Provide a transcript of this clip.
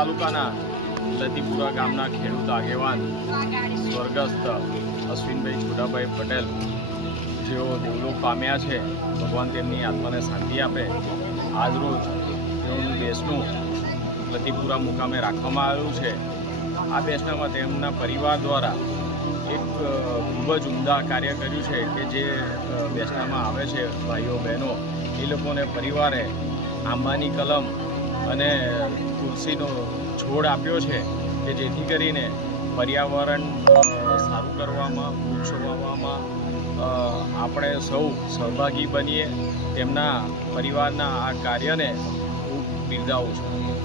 તાલુકાના લતીપુરા ગામના ખેડૂત આગેવાન સ્વર્ગસ્થ અશ્વિનભાઈ છોટાભાઈ પટેલ જેઓ દેવલોક પામ્યા છે, ભગવાન તેમની આત્માને શાંતિ આપે, આજરોજ તેઓનું બેસણું લતીપુરા મુકામે રાખવામાં આવ્યું છે। આ બેસણામાં તેમના પરિવાર દ્વારા એક ખૂબ જ ઉમદા કાર્ય કર્યું છે કે જે બેસણામાં આવે છે ભાઈઓ બહેનો એ લોકોને પરિવારે આંબાની કલમ અને તુલસીનો છોડ આપ્યો છે કે જેથી કરીને પર્યાવરણ સારું કરવામાં, વૃક્ષો વાવવામાં આપણે સૌ સહભાગી બનીએ। તેમના પરિવારના આ કાર્યને ખૂબ બિરદાવું છું।